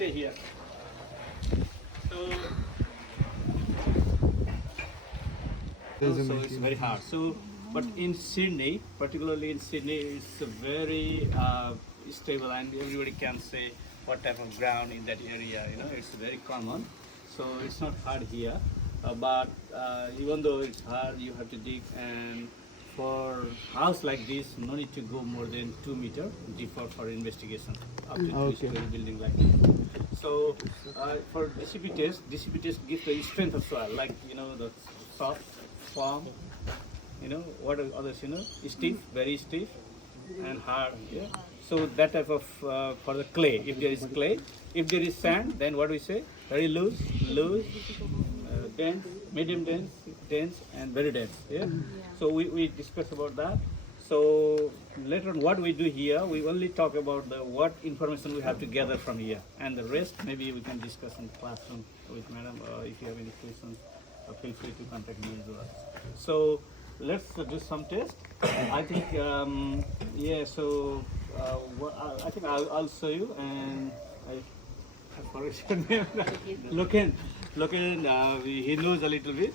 stay here. So it's very hard. So, but in Sydney, particularly in Sydney, it's a very stable, and everybody can say what type of ground in that area. You know, it's very common. So it's not hard here. But even though it's hard, you have to dig. And for house like this, no need to go more than 2 meters deeper for investigation up to two-story building like this. So for DCP test gives the strength of soil, like the soft, firm, what are others, stiff, very stiff, and hard. Yeah. So that type of for the clay. If there is clay, if there is sand, then what we say? Very loose, dense, medium dense, and very dense. Yeah. So we discuss about that. So later on, what we do here, we only talk about what information we have to gather from here, and the rest maybe we can discuss in classroom with madam. If you have any questions, feel free to contact me as well. So let's do some test. I think yeah. So I think I'll show you, and I forgot your name. Loken, he knows a little bit.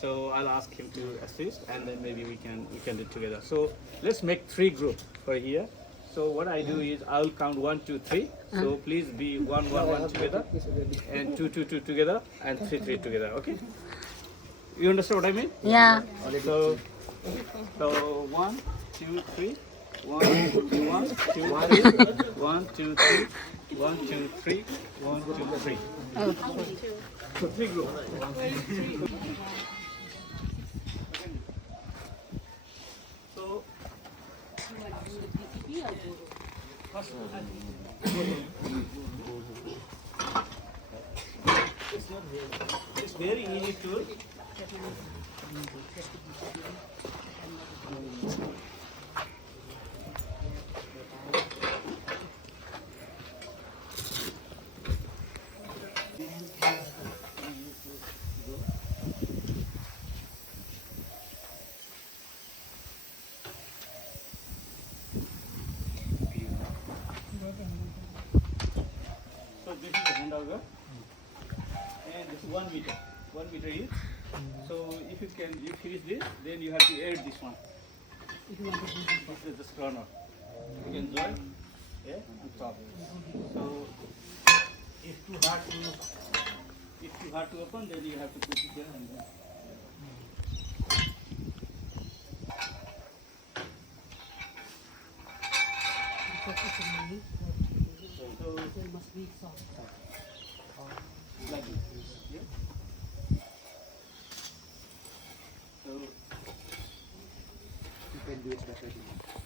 So I'll ask him to assist, and then maybe we can do it together. So let's make 3 groups for here. So what I do is I'll count 1, 2, 3. So please be 1, 1, 1 together, and 2, 2, 2 together, and 3, 3 together. Okay? You understand what I mean? Yeah. So 1, 2, 3. 1, 2, 1, 2, 3. 1, 2, 3. 1, 2, 3. 1, 2, 3. So 3 groups. So first it's very easy to this is the hand auger, and this is 1 meter. 1 meter each. So if you finish this, then you have to add this one. This is the corner. You can join, yeah, on top. So if too hard to open, then you have to put it there and then. So it must be soft. Like this. Yeah? So you can do it better.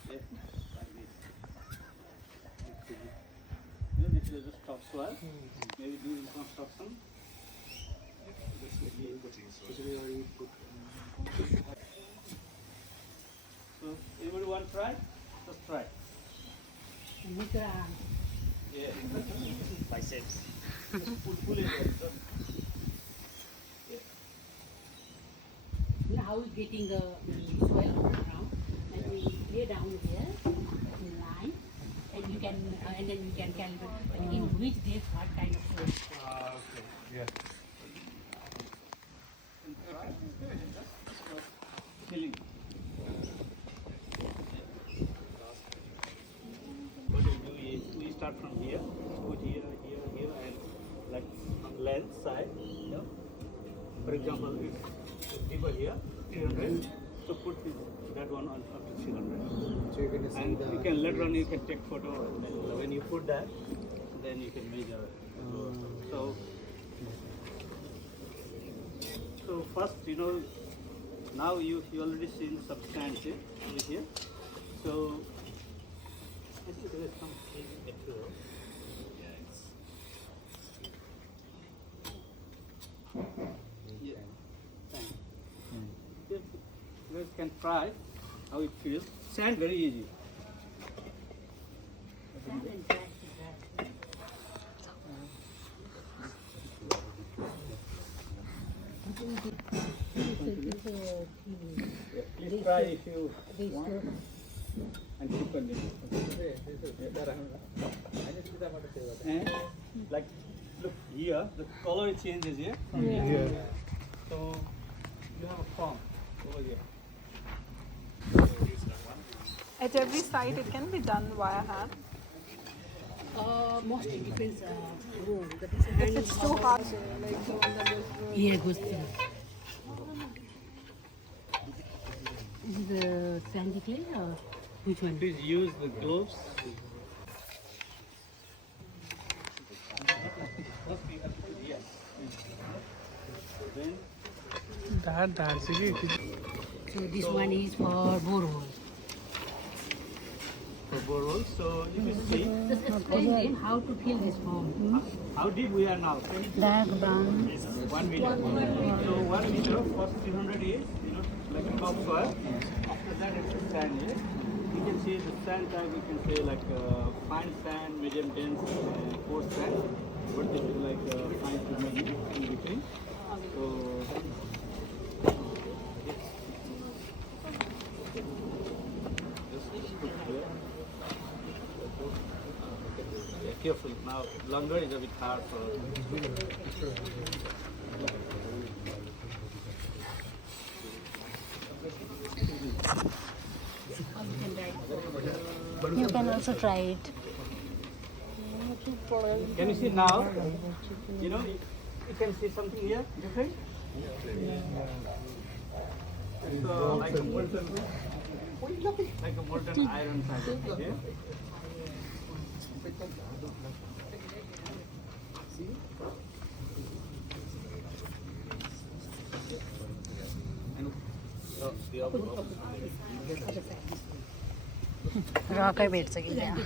Yeah, like this. This is just topsoil. Maybe do construction. So anybody want to try? Just try. Yeah, biceps. Pull it out. Now we're getting the soil on the ground, and we lay down here in line, and you can and then we can calibrate in which depth what kind of soil. Okay. Yeah. Filling. What we do is we start from here, put here, and like on length side. Yeah. For example, it's deeper here, 300. So put that one on up to 300. So you can see And the you can later on you can take photo. And then when you put that, then you can measure. So first, now you already seen substances over here. So I think there is some material. Yeah. You guys can try how it feels. Sand very easy. Please try if you want and keep continuing. Like, look here, the color changes here. Yeah. So you have a form over here. At every site, it can be done via hand. Mostly depends room. If it's too hard, like the one that is Here goes through. This is the sandy clay or which one? Please use the gloves. Then So this one is for borehole. for borehole. So if you see Just explain them how to fill this form. how deep we are now. Dark brown. 1 meter. So 1 meter, first 300 is, like a topsoil. After that it's sand here. You can see the sand type, you can say like fine sand, medium dense, coarse sand. But this is like fine to medium in between. So just put here. Yeah, careful. Now longer is a bit hard for. You can also try it. Can you see now? You can see something here different. So like a molten iron type of thing, yeah? Rocker भेट्छ कि त्यहाँ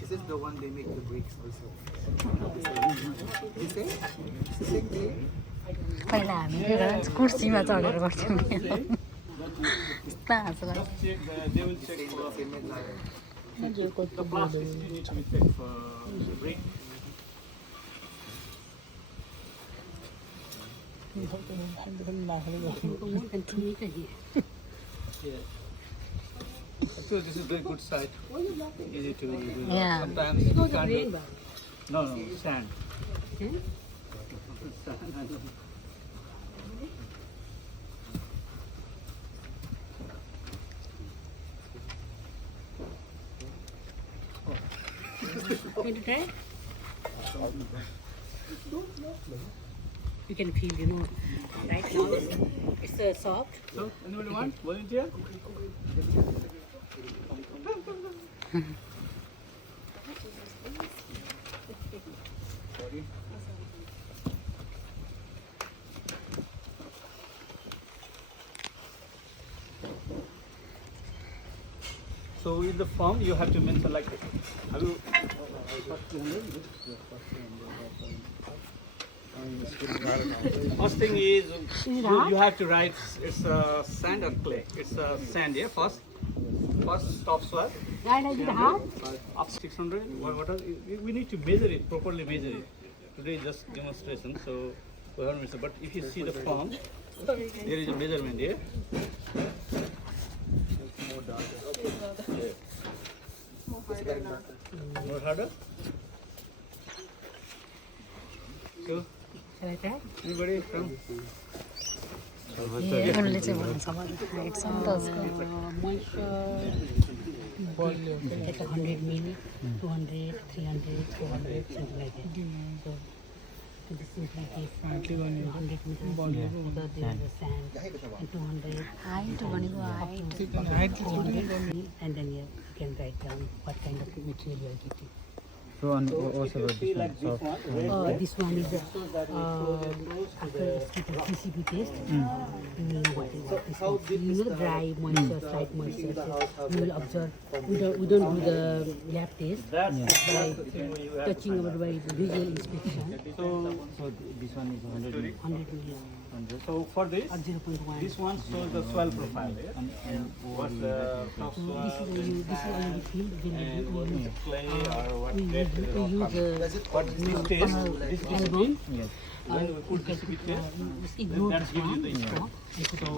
This is the one they make the bricks also. You say? It's the same thing? पहिला हामी के गर्छ कुर्सीमा चढेर गर्थ्यौँ यस्तो हाँसो लाग्छ Just check they will check for the plastics you need to be checked for the brick. More than 2 meters here. Yeah. Actually, this is very good site. Easy to do. Yeah. Sometimes you can't do. Rainbow. No, sand. Hmm? Sand. Want to try? You can feel, right now it's soft. So, anybody want volunteer? Sorry. So in the form you have to mention like, have you, first thing is you have to write it's sand or clay. It's sand, yeah. First topsoil. Right, I did half. Up 600. What are, we need to measure it properly. Measure it. Today is just demonstration, so we haven't measured. But if you see the form, there is a measurement here. More harder. So, Shall I try? anybody from? उनले चाहिँ भन्छ height छ नि त उसको Moisture at 100 milli, 200, 300, 400, something like that. So this is like a 100 meters. So there is a sand and 200. Height भनेको height 200, and then you can write down what kind of material you are getting. So and also about this one. So This one is after taking CCP test, you will know what is this is. You know, dry moisture, slight moisture. So you will observe. We don't do the lab test That's by the thing where you have touching over by visual inspection. So this one is 100 100 million So for this, or 0.1. this one shows the soil profile. Yeah? and What the topsoil, This is already filled. and what When is the clay or what we depth use, is we the rock. use What is this test? This album. yes. when we put this test, Ignore that this gives you one. the Stop. So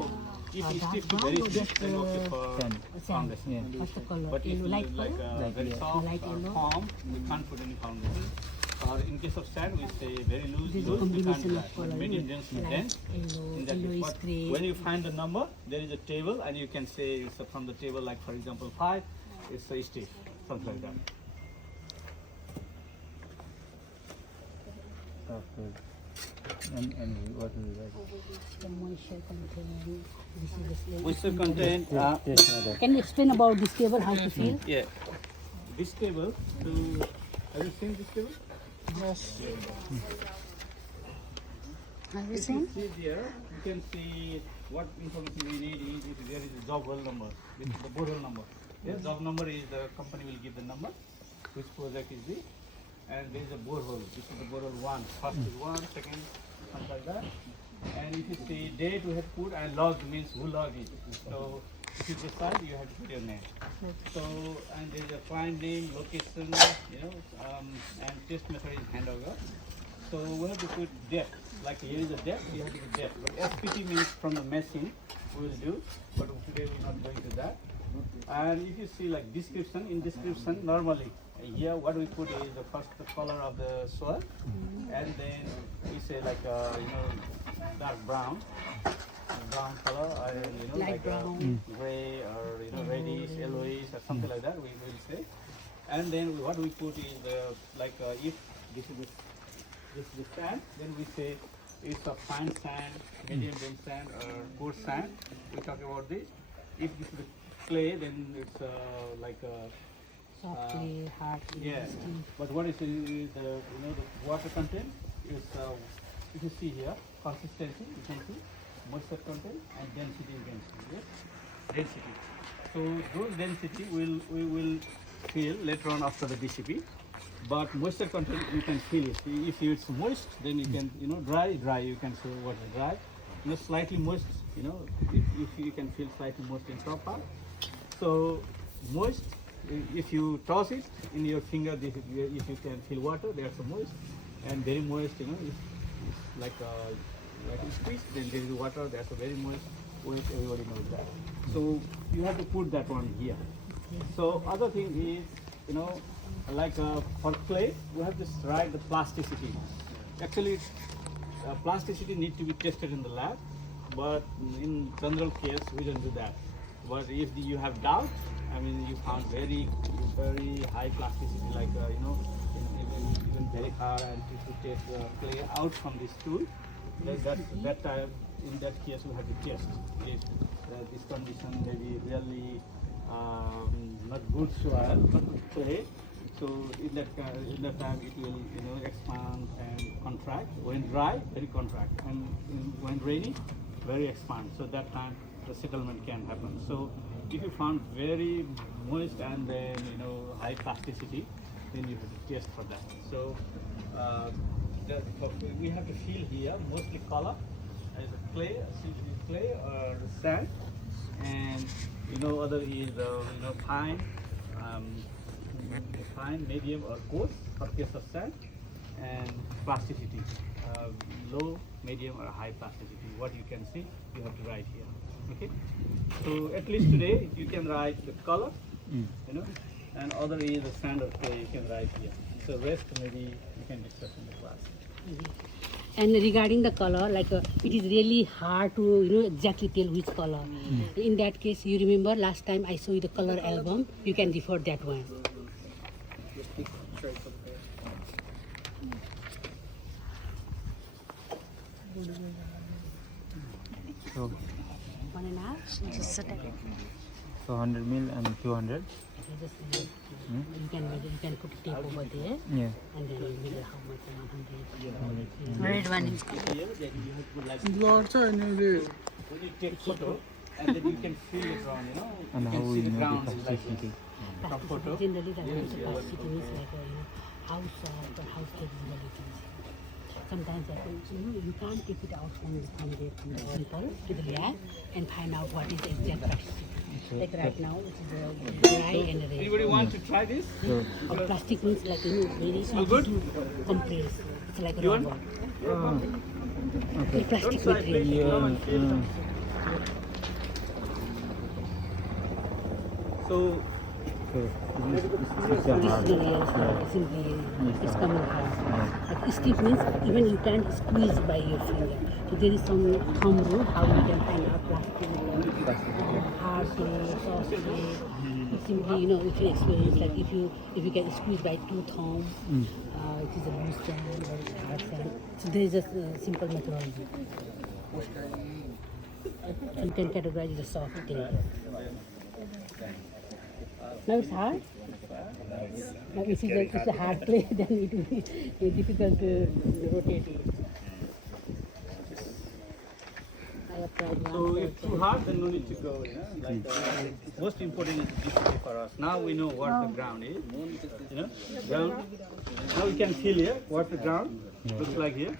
If it's dark stiff to brown very or stiff, just then okay for Sand. sand? foundation. Yeah. What's the color? But if Yellow, you light like color? very yeah. soft Light or yellow. calm, we can't put any foundation. Or in case of sand, we say very loose, This is a loose, we can't combination do of that. color, But medium yeah. density Light dense, yellow, in that case, yellowish what- gray. when you find the number, there is a table and you can say it's from the table, like for example 5, it's so stiff, something like that. Softwood. And what is that? The moisture content. This is the slate. Moisture content, This other. Can you explain about this table, how to feel? yeah. This table, have you seen this table? Have you If seen? you see there, you can see what information we need is if there is a job well number, this is the borehole number. Yes, job number is the company will give the number, which project is this, and there is a borehole. This is the borehole 1. First is 1, second, something like that. And if you see date we have put and log means who logged it. So if you decide, you have to put your name. So and there is a client name, location, and test method is handover. So we have to put depth. Like here is a depth, you have to put depth. But SPT means from the machine we will do, but today we're not going to that. And if you see like description, in description normally here what we put is the first the color of the soil, and then we say like dark brown color, and Light like brown. gray or reddish, yellowish or something like that we will say. And then what we put is if this is the sand, then we say it's a fine sand, medium dense sand, or coarse sand. We talk about this. If this is the clay, then it's like a Soft clay, hard clay, yeah. steam. But what is the water content is if you see here consistency, you can see moisture content and density you can see. Yes? Density. So those density we will feel later on after the DCP. But moisture content you can feel it. If it's moist, then you can dry you can say what is dry. Slightly moist, if you can feel slightly moist in top part. So moist, if you toss it in your finger, if you can feel water, there's a moist, and very moist, it's like a squeeze, then there is water, there's a very moist, everybody knows that. So you have to put that one here. So other thing is, like for clay, we have to write the plasticity. Actually, plasticity need to be tested in the lab, but in general case, we don't do that. But if you have doubt, you found very high plasticity, like even very hard, and to take the clay out from this tool, that time in that case we have to test if this condition may be really not good soil, not good clay. So in that time it will expand and contract. When dry, very contract, and when rainy, very expand. So that time the settlement can happen. So if you found very moist and then high plasticity, then you have to test for that. So we have to feel here mostly color as a clay, clay or sand, and other is fine, medium or coarse for case of sand, and plasticity, low, medium or high plasticity. What you can see, you have to write here. Okay, so at least today you can write the color, and other is the standard clay you can write here. So rest maybe you can discuss in the class. And regarding the color, like it is really hard to exactly tell which color. In that case, you remember last time I saw you the color album. You can refer that one. Just pick straight from there. So, 1.5. Just sit there. so 100 mil and 200. Just you can put a tape over there, Yeah. and then you measure how much 100. Red one is Here, then you have to like when you take photo, and then you can feel it around, And you how can we see the know ground the is like plasticity? from photo. Generally, the Yes, yeah, plastic means like house or house capabilities. Sometimes you can't take it out from the sample to the lab and find out what is the exact plasticity. Like right now, it is dry and red. Anybody want to try this? So, Or plastic means like very Smell good? easy to compress. It's like a You want? rubber. okay. Plastic Don't try, material. please. Come and feel. So This is This a is hard. the real simply it's coming hard. But stiff means even you can't squeeze by your finger. So there is some thumb rule how you can find out plastic, hard play, soft play. It's simply if you experience like if you can squeeze by two thumb, it is a loose sand or it's hard sand. So there is a simple methodology. You can categorize it as soft clay. Now it's hard. Now if it's a hard clay, then it will be difficult to rotate it. I have tried So once. if too hard, then no need to go. Most important is difficulty for us. Now we know what the ground is. Ground. Now we can feel here what the ground looks like here.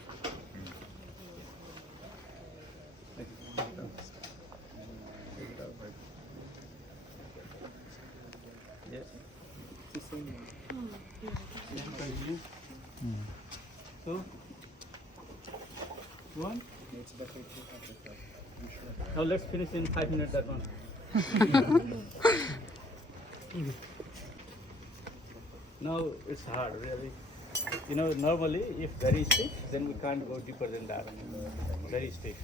Yes. It's the same one. So one. It's better to have it that. I'm sure. Now let's finish in 5 minutes that one. Now it's hard really. Normally if very stiff, then we can't go deeper than that. Very stiff.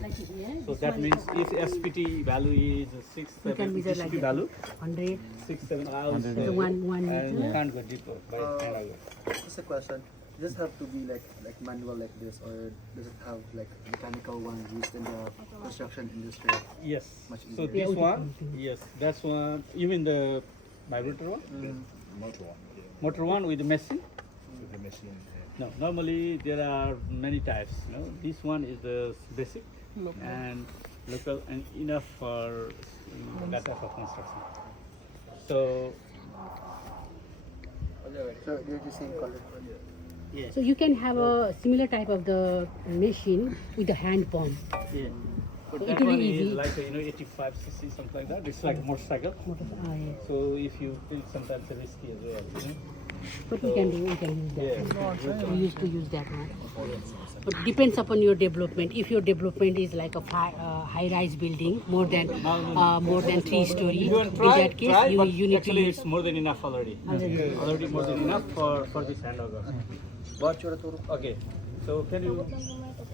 Like here, So this that one means if SPT value is 6, you 7, can measure like DCP that. value 100. 6, 7 hours, So one and we meter. can't go deeper by hand over. Just a question. Does it have to be like manual like this, or does it have like mechanical one used in the construction industry? Yes. Much So easier. this one, yes, that's one. You mean the vibrator one? Motor one with the machine? No, normally there are many types. This one is the basic and local and enough for that type of construction. So So they're the same color. yes, So you can have a similar type of the machine with a hand pump. yeah. But So that it will one be is easy. like 85 cc something like that. It's like a motorcycle. Yes. So if you feel sometimes risky as well. But we can use that. Yeah. We used to use that one. But depends upon your development. If your development is like a high-rise building, more than 3 story, You can in try, that case but you need to actually use. it's more than enough already. Already more than enough for this handover. But okay, so can you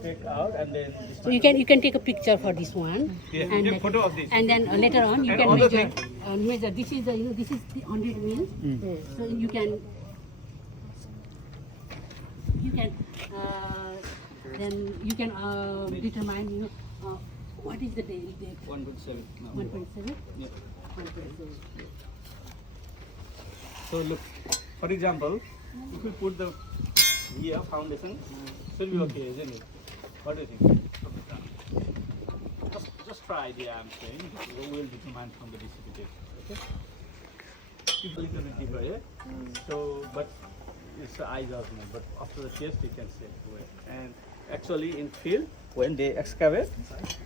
take out and then this So you can take a picture for this one, Yeah, and take photo of this. and then later on you And can other measure. Measure. This is this is the 100 mil. So you can then you can determine what is the depth. 1.7. No. 1.7. Yeah. 1.7. So look, for example, if we put the here foundation, should be okay, isn't it? What do you think? Just try the I'm saying. We will determine from the DCP test. Okay. Keep a little bit deeper, yeah. So, but it's the eye judgment. But after the test, you can say where. And actually, in field, when they excavate,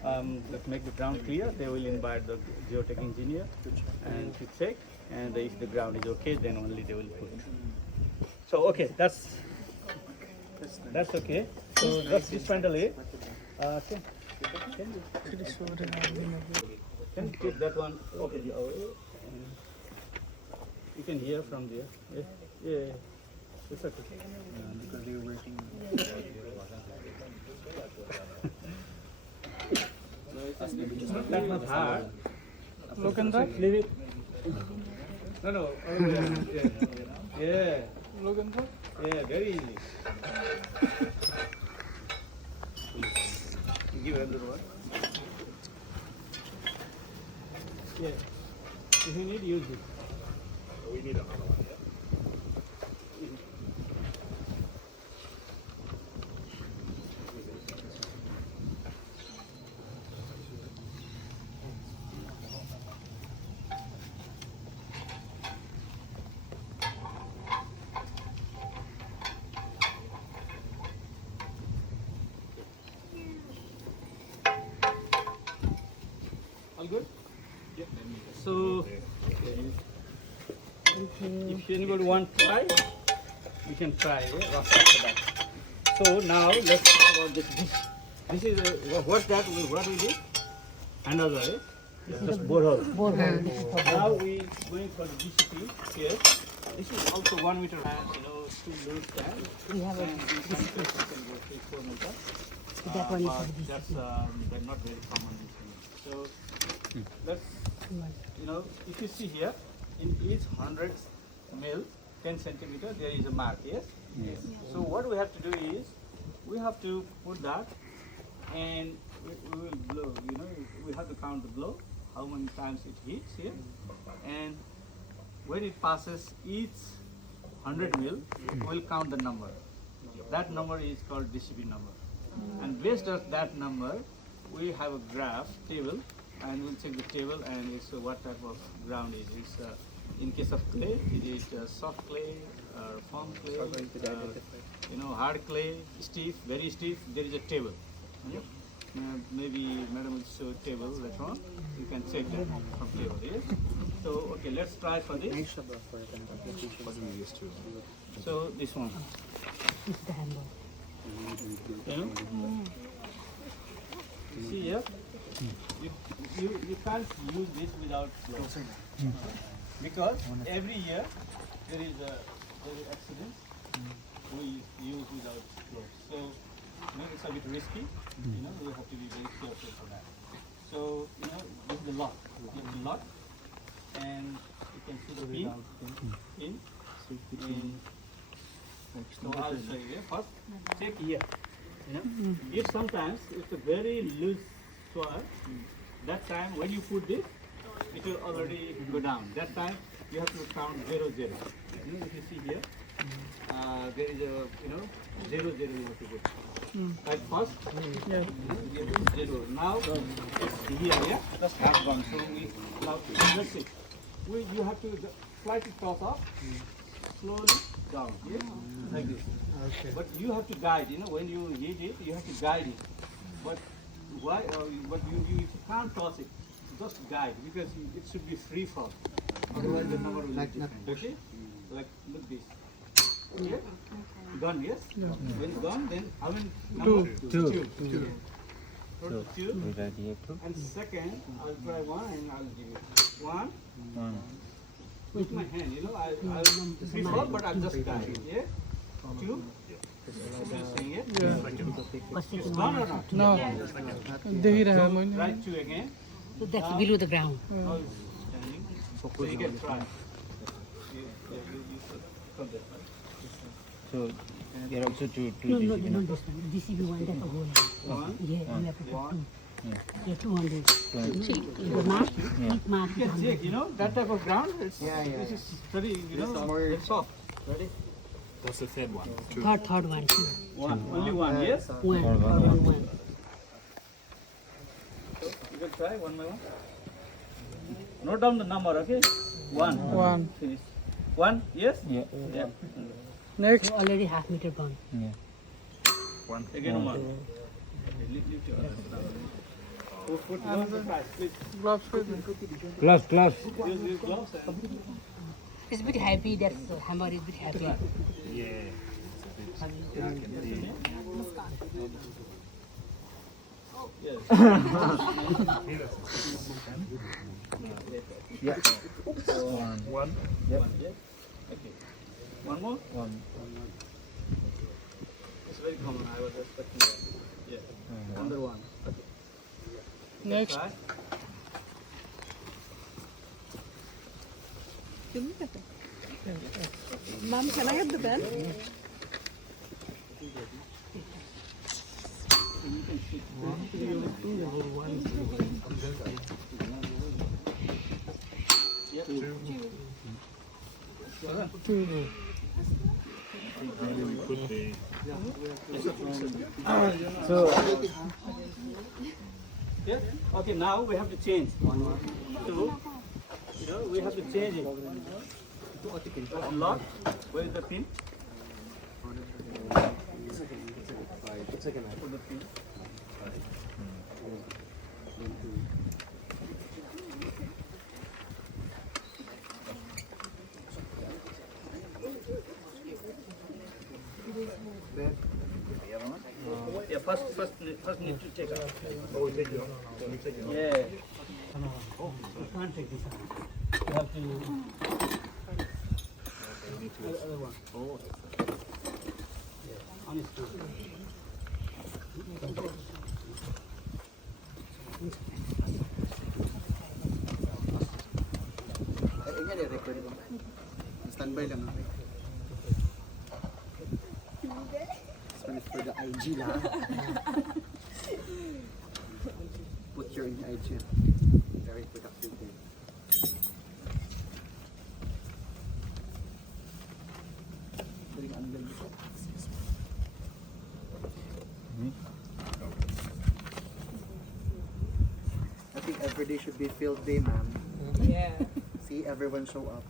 that make the ground clear, they will invite the geotech engineer and to check. And if the ground is okay, then only they will put. So okay, that's okay. So just dismantle it. Can you keep that one? Okay, you can hear from there. Yeah. It's okay. Because they're working. That much hard. Look in that. Leave it. No. Yeah. Look in that. Yeah, very easy. Give another one. Yeah. If you need, use it. We need another one. All good? Yeah. So, if anybody want to try, you can try after that. So now let's talk about this. This is what's that? What we did? Another. just borehole. Borehole. This is for Now we going for the DCP here. This is also 1 meter and 2 loads tank. we have a And we can go 3-4 meters. that one is But for this. that's not very common instrument. So let's if you see here, in each 100 mil, 10 centimeter, there is a mark. Yes. Yes. So what we have to do is we have to put that, and we will blow. We have to count the blow, how many times it hits here, and when it passes each 100 mil, we'll count the number. That number is called DCP number. And based on that number, we have a graph table, and we'll check the table and it's what type of ground it is. In case of clay, is it soft clay or firm clay, hard clay, stiff, very stiff? There is a table. Yeah? Maybe madam will show table later on. You can check that from table. Yes. So okay, let's try for this. So this one. This is the handle. See here, you can't use this without gloves because every year there is accident. We use without gloves, so it's a bit risky. We have to be very careful for that. So this is the lock. This is the lock, and you can see the pin. So I'll show you first. Check here. If sometimes it's a very loose sword, that time when you put this, it will already go down. That time you have to count 0, 0. If you see here, there is a 0, 0 you have to put. Like first, yeah. 0. Now it's here, yeah. That's half gone. So that's it. You have to slightly toss off, slowly down, yeah? Like this. Okay. But you have to guide, when you hit it, you have to guide it. But why? But if you can't toss it, just guide because it should be free fall. Otherwise, the number will be different. Okay? Like look this. Okay? Done, yes? When it's done, then how many number? Two. Two. Two. Ready to? And second, I'll try one and I'll give you one. With my hand, I'll free fall, but I'll just guide. Yeah? Two. It's gone or not? No. Right two again. So that's below the ground. Now it's standing. So you can try. You should come that way. So there are also two No, DCP. no, this one. DCP one, that's a whole. One. Yeah, you have to put two. Yeah. Yeah, 200. The mark, each mark You is can 100. check, that type of ground, this is very, it's soft. Ready? That's the third one. Third one. Too. One. Only one, yes? One, only one. You can try one by one. Note down the number, okay? One. One. Finish. One, yes? Yeah. Yeah. Next. So already half meter gone. Yeah. Again one. Okay, lift your hands down. Put gloves aside, please. Gloves with Gloves. Use these gloves and It's a bit heavy, that's hammer is a bit heavy. yes. Yeah. One. Yep. One, yes? Okay. One more? One. It's very common, I was expecting that. Yeah. Under one. next. Try. Mom, can I get the pen? So Yeah? Okay, now we have to change. Two. We have to change it. Lock. Where is the pin? Put the pin. Yeah, first need to check out. Yeah. Oh, you can't take this out. You have to. Other one. Oh. Yeah. On his foot. Ay, nga record ko. Standby lang ako. This one is for the IG lang. Put your in IG. Very productive day. Pwedeng angle dito. I think every day should be field day, ma'am. Yeah. See, everyone show up.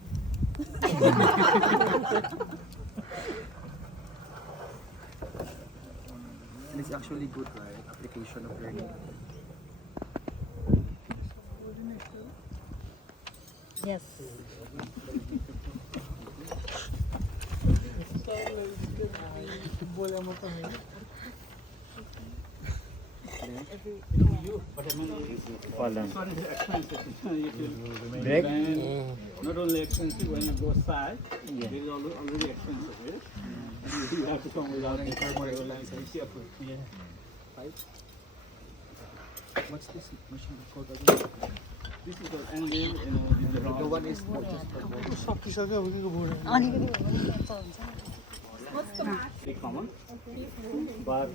And it's actually good, right? Application of learning. Yes. You, but I mean, Palan. this one is expensive. You Break? bend, not only expensive when you go side, it is already expensive. Right? And you have to come without the careful. Yeah. What's this machine called again? This is the angle, you know, the The rod. one is for just for body. Very common. But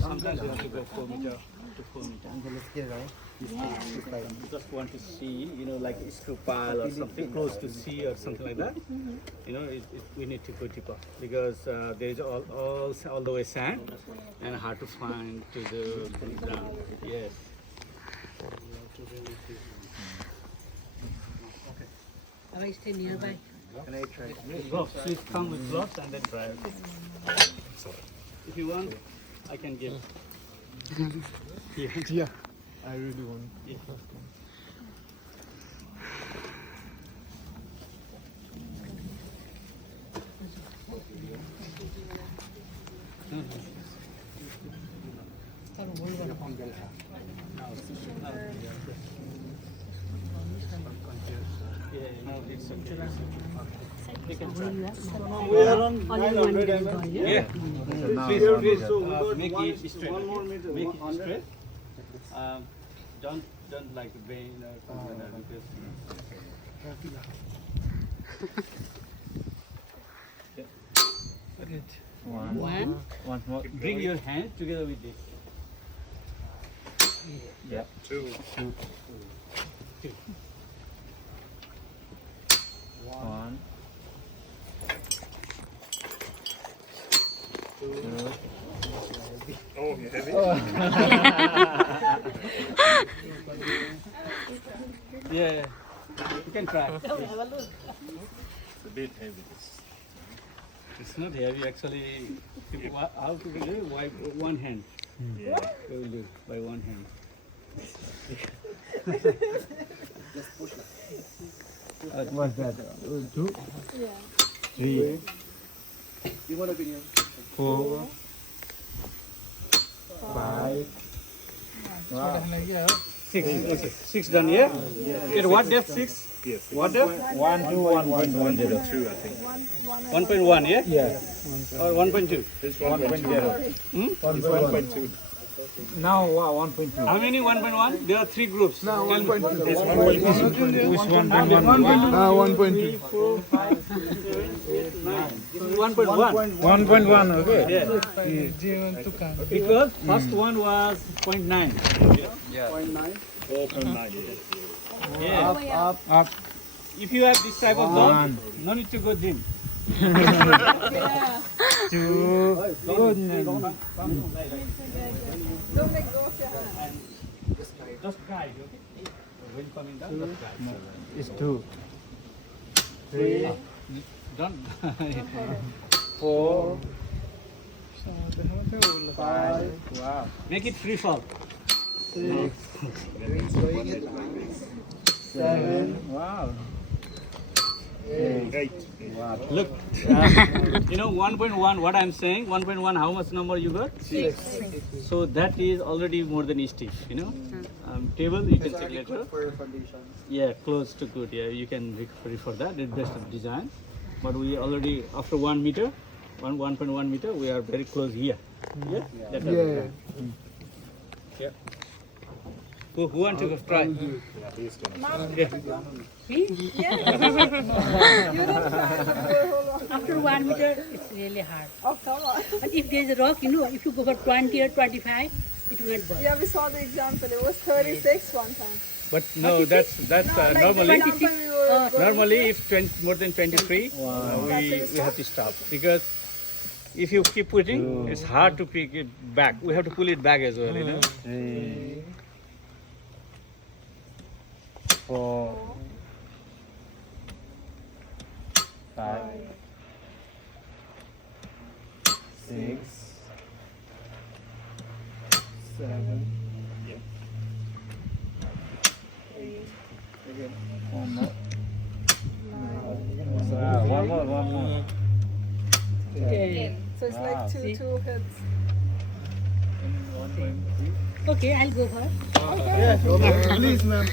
sometimes you have to go 4 meter to 4 meter. And the left here, right? This time. Just want to see, you know, like a screw pile or something close to sea or something like that. You know, we need to go deeper because there is all the way sand and hard to find to the ground. Yes. Have I stay nearby? Can I try? Gloves. Please come with gloves and then drive. If you want, I can give. Yeah, I really want. Yeah. Yeah, no, it's okay. You can try. We are on Only one meter is gone, yeah? Yeah. Please, So make it straight. Make it straight. Don't like bend or something like that because One more. bring your hand together with this. Yeah. Two. One. Yeah. You can try. It's a bit heavy. It's not heavy actually. How to do it? By one hand. Yeah. We will do it by one hand. What's that? Two? Yeah. Three? You want to be here? 4, 5. Wow. Six. Okay. 6 done, yeah? Okay, what depth? 6? Yes. What depth? 1 to 1.10. 2, I think. 1.1, yeah? Yes. Or 1.2? It's 1.0. 1.2. Now 1.2. How many 1.1? There are 3 groups. Now Tell me. 1.2. It's 1.2. Which 1.1? 1.2. 4, 5, 6, 7, 8, 9. This is 1.1. 1.1, okay. Yeah. It was, first one was 0.9. 4.9. Yeah. Up. If you have this type of dog, no need to go gym. 2. Good. Don't let go of your hand. Just guide, okay? When coming down, just guide. It's 2. 3. Don't. 4. 5. Wow. Make it free fall. 6. 7. Wow. 8. Look, you know 1.1, what I'm saying, 1.1, how much number you got? 6. So that is already more than stiff, you know. Table, you can check later. For foundation. Yeah, close to good. Yeah, you can refer for that. It's best of design. But we already, after 1 meter, 1.1 meter, we are very close here. Yeah? That's all. Yeah. Who want to try? After 1 meter, it's really hard. Oh, come on. But if there's a rock, you know, if you go for 20 or 25, it will not burn. Yeah, we saw the example. It was 36 one time. But no, that's normally. Example we were going Normally, if more than 23, we have to stop because if you keep putting, it's hard to pick it back. We have to pull it back as well, you know. 3, 4, 5, 6, 7. One more. One more. So it's like two hits. Okay, I'll go first. Please, ma'am.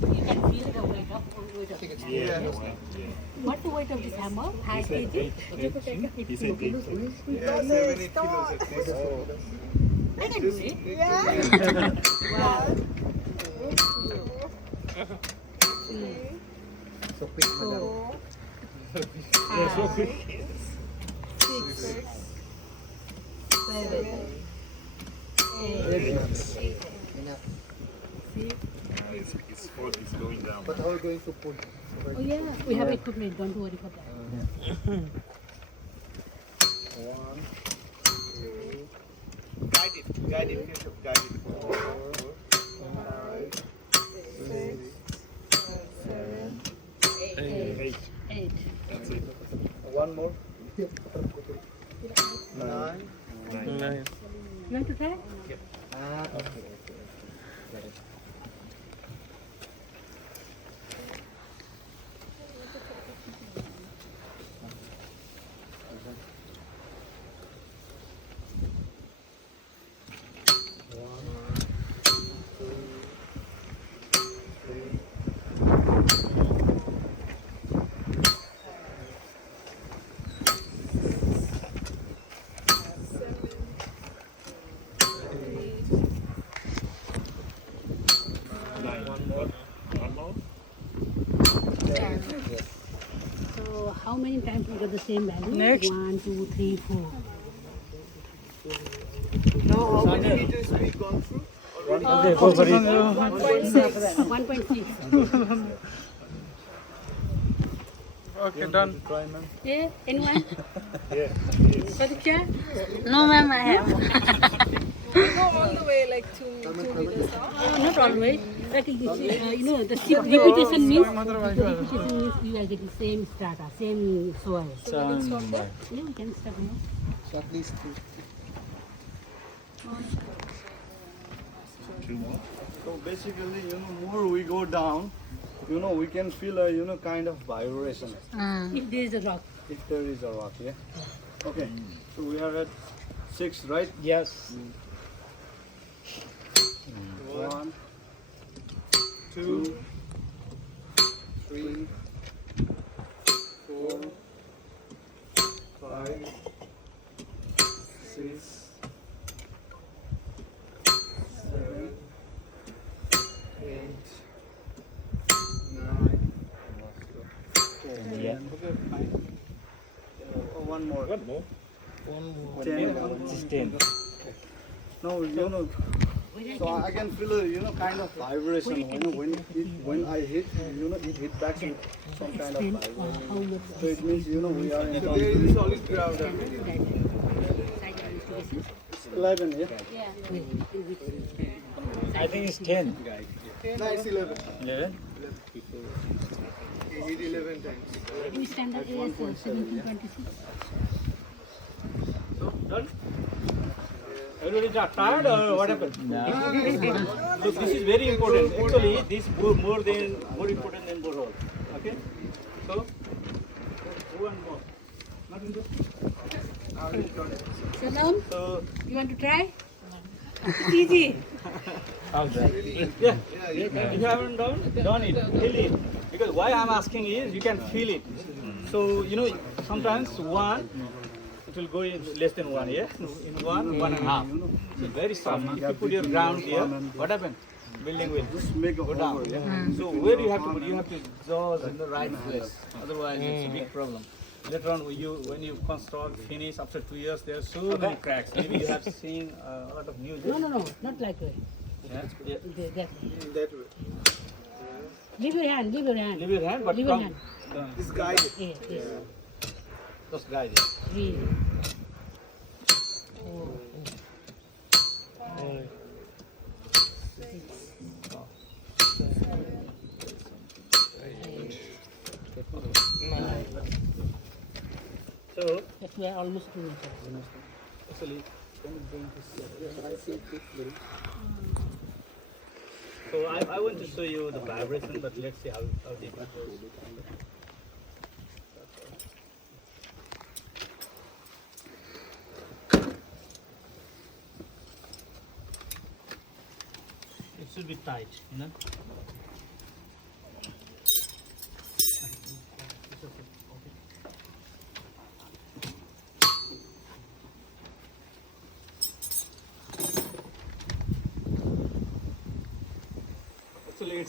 You can feel the weight of What's the weight of this hammer? 5 kg? He said 8. Come on. I can do it. Yeah. So quick, madam. 4, 5, 6, 7, 8. Enough. His foot is going down. But how are we going to pull? Oh yeah, we have equipment. Don't worry for that. 1, 2, Guide it. 4, 5, 6, 7, 8. 8. That's it. one more. 9. 9. You want to try? Okay. Got it. So how many times we got the same value? Next. 1, 2, 3, 4. Now, how many meters we gone through? 1.6. Okay, done. Try, ma'am. Yeah, anyone? Pratiksha? No, ma'am, I have. We go all the way like 2 meters now. Not always. Like, you know, the repetition means you are getting same strata, same soil. So we can stop there. Yeah, we can stop now. So at least 2. 2 more. So basically, more we go down, we can feel a, kind of vibration If there is a rock. if there is a rock, yeah? Okay, so we are at 6, right? Yes. 1, 2, 3, 4, 5, 6, 7, 8, 9, 10. Yeah. Okay, fine. One more. One more. 10. Just 10. No, so I can feel a, kind of vibration, when I hit, it hit back with some kind of vibration. How much So it means, we are in solid ground. 11, yeah? I think it's 10. No, it's 11. 11? He hit 11 times. we stand up as 1726? So, done? Everybody tired or what happened? Look, this is very important. Actually, this more important than borehole. Okay? So, go and go. Not in this. Salam, So, you want to try? It's easy. yeah. If you haven't done it, feel it. Because why I'm asking is you can feel it. So, you know, sometimes one, it will go in less than one, yeah? In one and a half. So very soft. If you put your ground here, what happens? Building will Make a go down. Yeah? So where you have to put? You have to jaws in the right place. Otherwise, it's a big problem. Later on, when you construct, finish after 2 years, there are so many cracks. Maybe you have seen a lot of news. No, not like that. Yeah? Yeah. That way. Leave your hand, Leave your hand, but Leave your come. hand. This guy. Yes, yes. Just guide. Three. So, Yes, we are almost 2 meters. actually, so I want to show you the vibration, but let's see how deep it goes. It should be tight, you know. Actually, it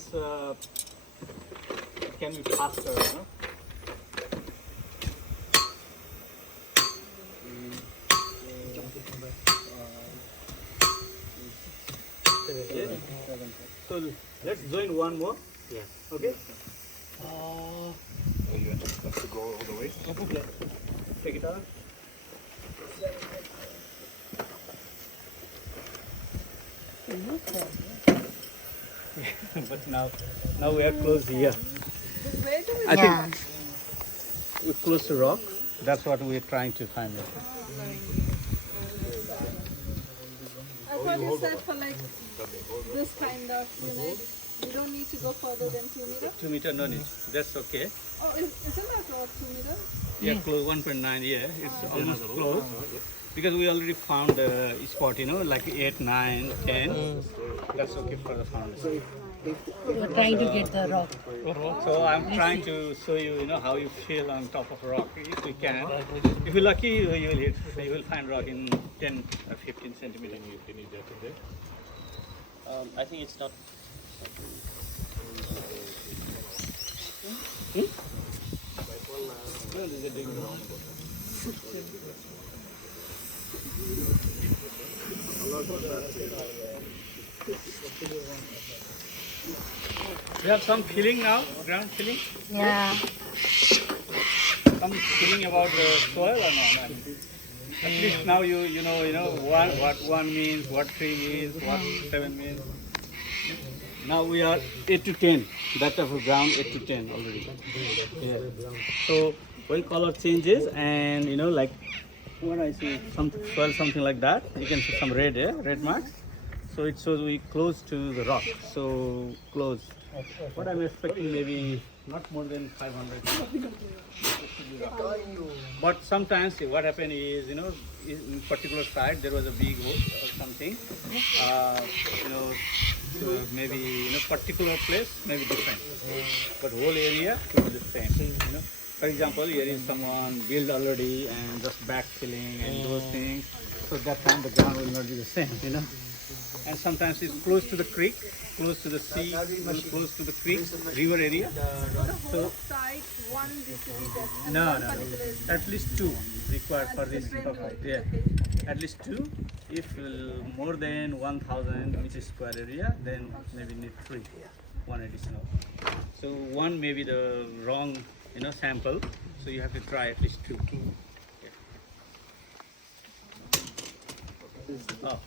can be faster, you know. Yeah. So let's join one more. Yeah. Okay. Oh, you want us to go all the way? Take it out. But now we are close here. Where do we I Yeah. think we're close to rock. That's what we're trying to find. I thought you said for like this kind of unit, you don't need to go further than 2 meters? 2 meter, no need. That's okay. Oh, isn't that 2 meters? Yeah, close 1.9. Yeah, it's almost close. Because we already found the spot, you know, like 8, 9, 10. That's okay for the foundation. We are trying to get the rock. So I'm trying to show you, you know, how you feel on top of a rock. If we can, if you're lucky, you will hit. So you will find rock in 10 or 15 centimeters. I think it's not. You have some feeling now, ground feeling? Yeah. Some feeling about the soil or not? At least now you know what 1 means, what 3 means, what 7 means. Now we are 8 to 10. That type of ground 8 to 10 already. Yeah. So when color changes and you know like what I see some soil something like that, you can see some red, yeah, red marks. So it shows we close to the rock. So close. What I'm expecting maybe not more than 500. But sometimes what happen is, you know, in particular site there was a big hole or something. You know, maybe in a particular place maybe different, but whole area will be the same. You know, for example, here is someone built already and just backfilling and those things. So that time the ground will not be the same. You know, and sometimes it's close to the creek, close to the sea, close to the creek, river area. So side one needs to be tested. No. At least 2 required for this purpose. Yeah, at least 2. If more than 1,000 meters square area, then maybe need 3, 1 additional. So 1 may be the wrong, you know, sample. So you have to try at least 2. Yeah. Oh,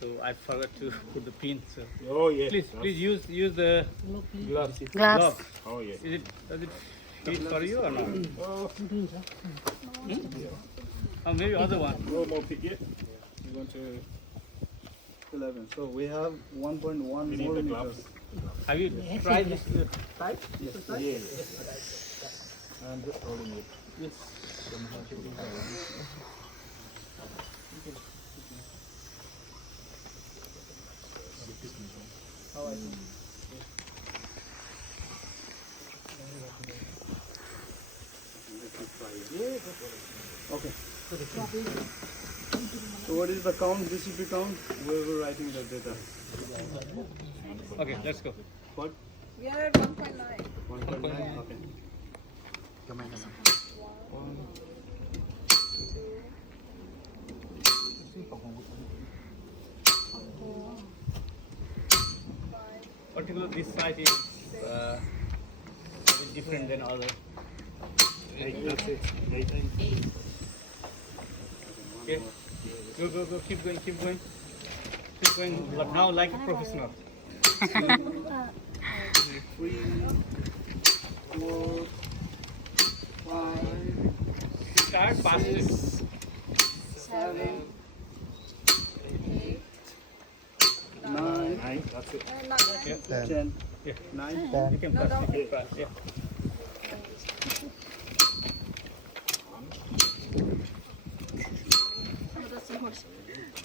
so I forgot to put the pin. So Oh, yes. please use the gloves. Glass. Oh, yes. Does it fit for you or not? Or maybe other one. No more pick yet? You want to 11. So we have 1.1 more meters. Have you tried this type? Yes. And just holding it. Yes. Okay. So what is the count, DCP count? Whoever writing the data. Okay, let's go. What? We are at 1.9. 1.9? Okay. Particularly this site is a bit different than other. Okay. Go. Keep going. But now like a professional. 3, 4, 5, Start fast. 7, 9, That's it. 10, Yeah. 9. You can pass. Yeah. It's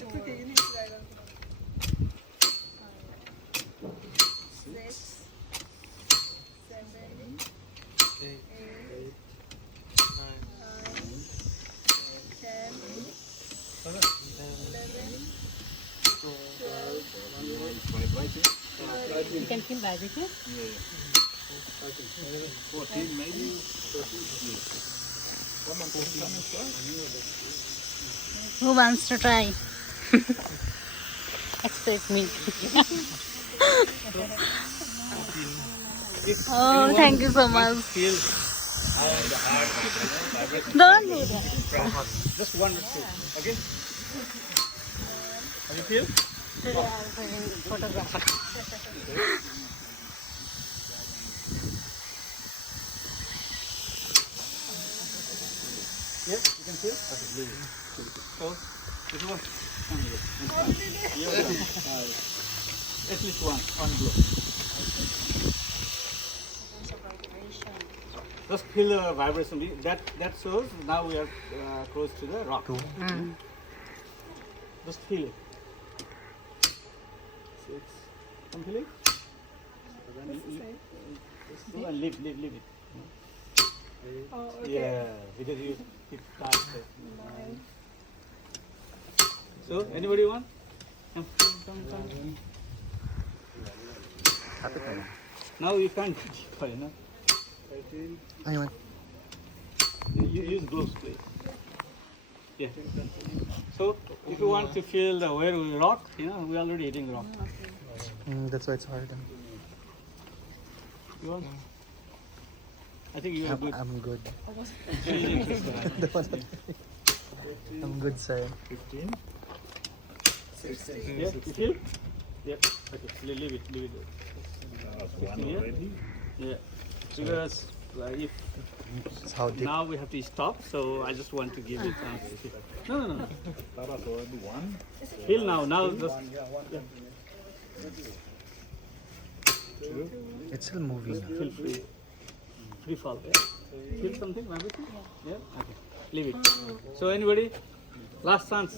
okay, you need to write on. 6, 7, 8, 9, 10, 11, 12, You can film by this, yeah? 14 maybe. 13. Who wants to try? Except me. Oh, thank you so much. Feel how the heart vibrates. Don't do that. Just 1 or 2. Okay? How you feel? Photograph. Yeah, you can feel? Okay, leave it. So, this one. At least one blow. Just feel the vibration. That shows now we are close to the rock. Just feel it. 6. Come feel it. And leave it. Oh, okay. Yeah, because you keep tight. So, anybody want? Come. Now you can't go deeper, you know. 13. You use gloves, please. Yeah. So, if you want to feel the where we rock, you know, we're already hitting rock. That's why it's hard. You want? I think you are good. I'm good. Really interested. I'm good, sir. 15. Yeah, you feel? Yep. Okay, leave it. That's one Yeah. already. Yeah. Because if That's how deep. now we have to stop, so I just want to give it chance to feel. No. That was already one. Feel now. Now just Two. It's still moving. feel free. Free fall. Yeah. Feel something? Everything? Yeah. Okay. Leave it. So anybody? Last chance.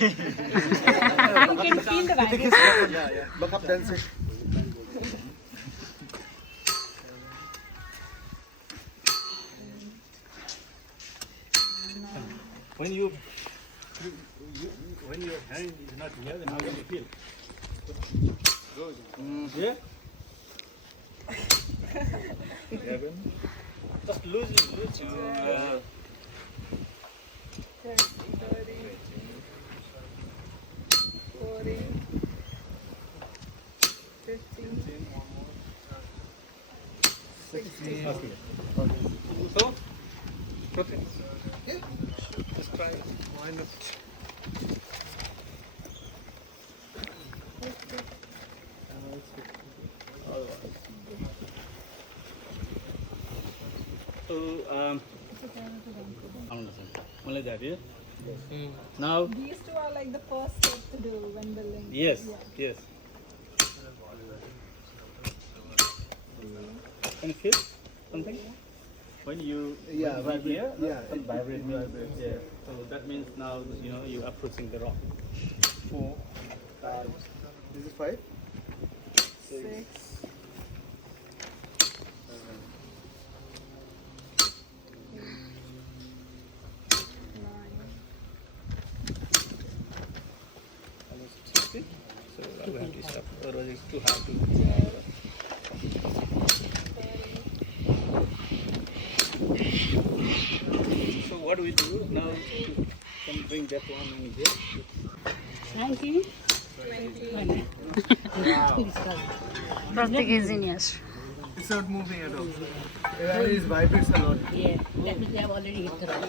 You can feel the vibration. Look up dancing. When when your hand is not here, then how can you feel? Yeah? 11. Just lose it. Yeah. 30, 40, 50, 16. Okay. So, try. Why not? So, only that, yeah? Now, These two are like the first step to do when building. yes, Yeah. yes. Can you feel something? When you vibrate here, some vibrate. Yeah. So that means now you're approaching the rock. 4, 5. This is 5. 6, 9. Okay. So I will have to stop. Otherwise it's too hard to. So what do we do now? Can bring that one in here. 19. प्रत्येक engineers. It's not moving at all. Yeah, it vibrates a lot. Yeah, that means they have already hit the rock.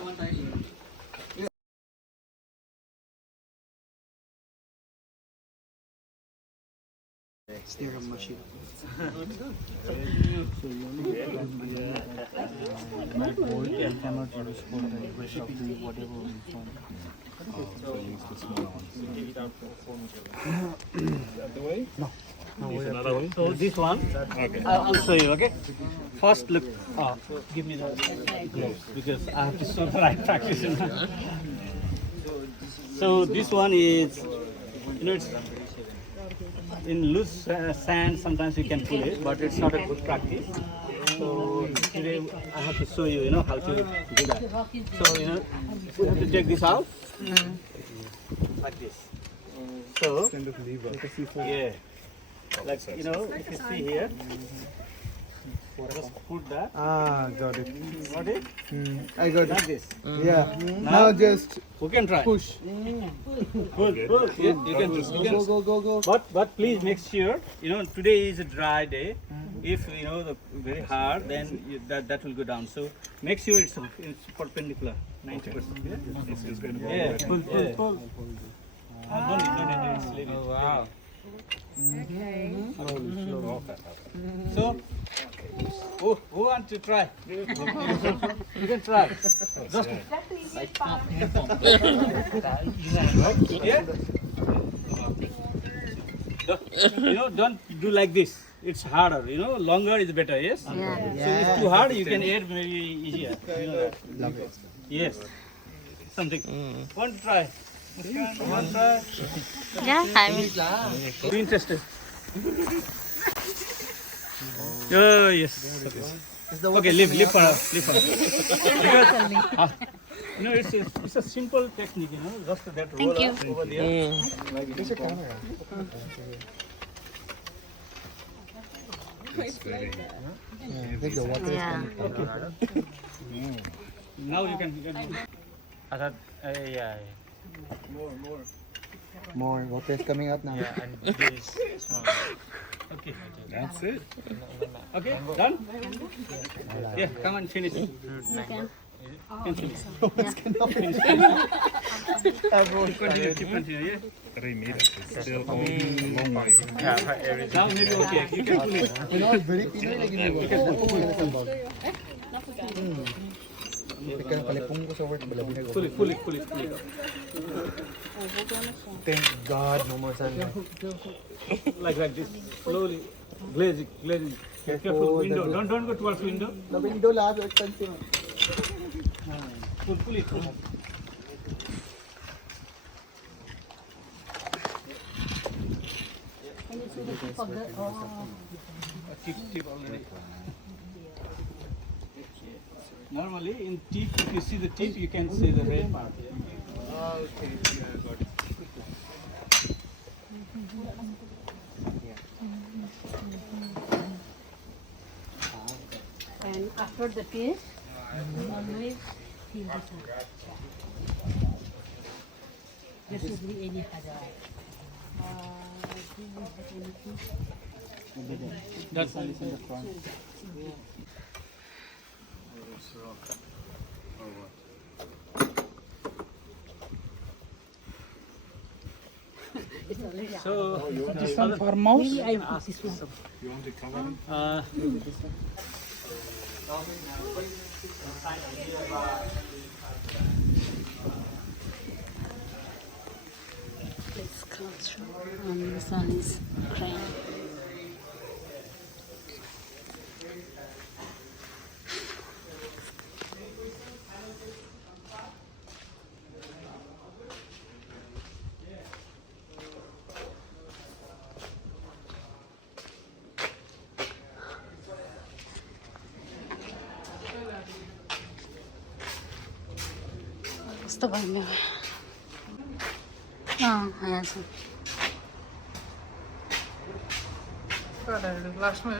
So this one, I'll show you. Okay. First look. Give me the gloves because I have to show the right practice. So this one is, it's in loose sand. Sometimes you can pull it, but it's not a good practice. So today I have to show you, how to do that. So we have to take this out like this. So yeah, like if you see here, just put that. Got it. Got it? I got Like it. this. Yeah. Now just Who can try? push. Pull. Yeah, you can. Go. But please make sure today is a dry day. If the very hard, then that will go down. So make sure it's perpendicular, 90%. Yeah. Pull. Don't need. Just leave it. Oh, wow. So who want to try? You can try. Just yeah. Don't do like this. It's harder. Longer is better. Yes. Yeah. So it's too hard. You can add maybe easier. Yes. Something. Want to try? Want to try? Yeah, I will. Be interested. Oh yes. Okay, leave for her. Because, it's a simple technique. Just that Thank roller you. over there. Yeah. Now you can. I thought, yeah. More water is coming out now. Yeah, and this. Okay. That's it. Okay. Done. Yeah. Come on, finish. You can. Continue. Yeah. 3 meters. It's still a long way. Yeah, everything. Now maybe okay. You can pull it. Very Pinoy lagi ni Ikan palipong ko sa work balabi na Pull it. Thank God no more sun. Like this. Slowly. Glazing. Careful. Window. Don't go towards window. The window lahat so expensive. Pull it. Can you see the tip of the... Oh. Tip already. Normally in tip, if you see the tip, you can see the red part. Okay, yeah, got it. And after the taste, always feel this one. This is the any hajar. That's in the front. So, This one for mouse. Maybe I put this one. You want to cover it? This culture. And this one is crane. कस्तो भन्ने यहाँ छ लास्टमा